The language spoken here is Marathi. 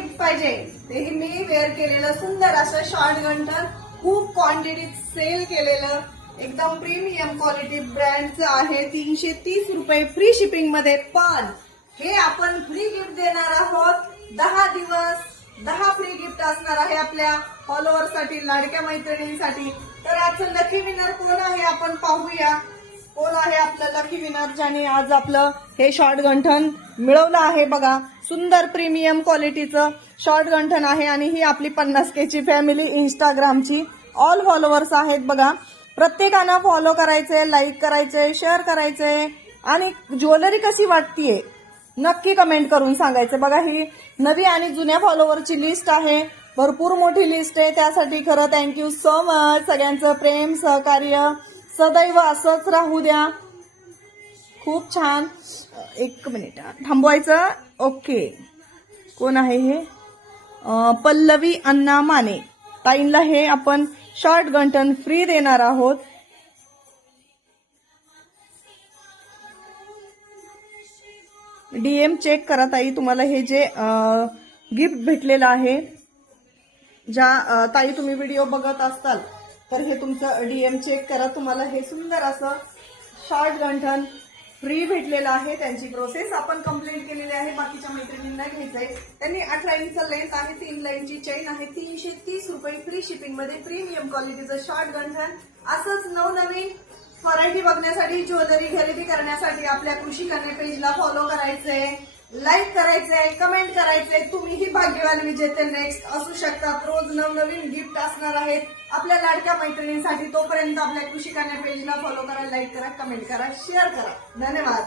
गिफ्ट पाहिजे तेही मी वेअर केलेलं सुंदर असं शॉर्ट गंठन, खूप क्वांटिटीत सेल केलेलं, एकदम प्रीमियम क्वालिटी ब्रँडचं आहे. 330 रुपये फ्री शिपिंग मध्ये. पण हे आपण फ्री गिफ्ट देणार आहोत. 10 दिवस 10 फ्री गिफ्ट असणार आहे आपल्या फॉलोअर्ससाठी, लाडक्या मैत्रिणींसाठी. तर आजचं लकी विनर कोण आहे आपण पाहूया. कोण आहे आपलं लकी विनर ज्याने आज आपलं हे शॉर्ट गंठन मिळवलं आहे. बघा, सुंदर प्रीमियम क्वालिटीचं शॉर्ट गंठन आहे आणि ही आपली 50K ची फॅमिली इंस्टाग्रामची ऑल फॉलोअर्स आहेत. बघा, प्रत्येकानं फॉलो करायचंय, लाईक करायचंय, शेअर करायचंय आणि ज्वेलरी कशी वाटतीये नक्की कमेंट करून सांगायचं. बघा, ही नवी आणि जुन्या फॉलोअरची लिस्ट आहे, भरपूर मोठी लिस्ट आहे. त्यासाठी खरं थँक्यू सो मच. सगळ्यांचं प्रेम सहकार्य सदैव असंच राहू द्या. खूप छान. एक मिनिट थांबवायचं. ओके, कोण आहे हे? पल्लवी अण्णा माने ताईंला हे आपण शॉर्ट गंठन फ्री देणार आहोत. डीएम चेक करा ताई, तुम्हाला हे जे गिफ्ट भेटलेलं आहे, ज्या ताई तुम्ही व्हिडिओ बघत असताल तर हे तुमचं डीएम चेक करा. तुम्हाला हे सुंदर असं शॉर्ट गंठन फ्री भेटलेलं आहे. त्यांची प्रोसेस आपण कंप्लीट केलेली आहे. बाकीच्या मैत्रिणींना घ्यायचंय. त्यांनी 18 इंच लेंथ आहे, 3 लाईनची चेन आहे. 330 रुपये फ्री शिपिंग मध्ये प्रीमियम क्वालिटीचं शॉर्ट गंठन. असंच नवनवीन व्हरायटी बघण्यासाठी, ज्वेलरी खरेदी करण्यासाठी आपल्या कृषी कन्या पेजला फॉलो करायचंय, लाईक करायचंय, कमेंट करायचंय. तुम्हीही भाग्यवान विजेते नेक्स्ट असू शकतात. रोज नवनवीन गिफ्ट असणार आहेत आपल्या लाडक्या मैत्रिणींसाठी. तोपर्यंत आपल्या कृषी कन्या पेजला फॉलो करा, लाईक करा, कमेंट करा, शेअर करा. धन्यवाद.